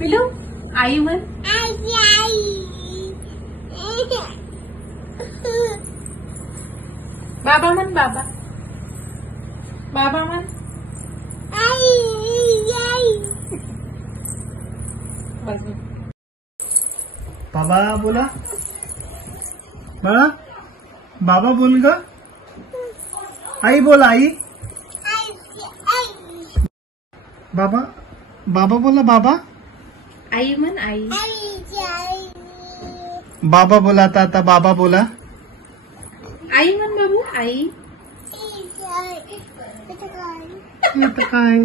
पिलू आई म्हण. बाबा म्हण. बाबा बाबा म्हण. बाबा बोला. बाळा बाबा बोल ग. आई बोला. आई बाबा बाबा बोला. बाबा आई म्हण. आई बाबा बोला. आता बाबा बोला. आई म्हण बाबू. आई. आता काय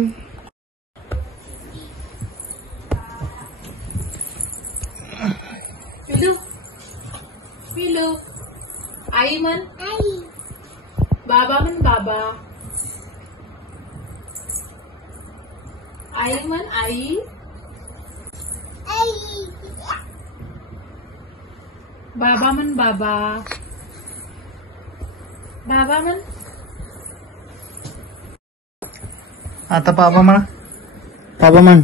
पिलू पिलू आई म्हण. बाबा म्हण. बाबा आई म्हण. आई. बाबा म्हण. बाबा बाबा म्हण. आता बाबा म्हणा. बाबा म्हण.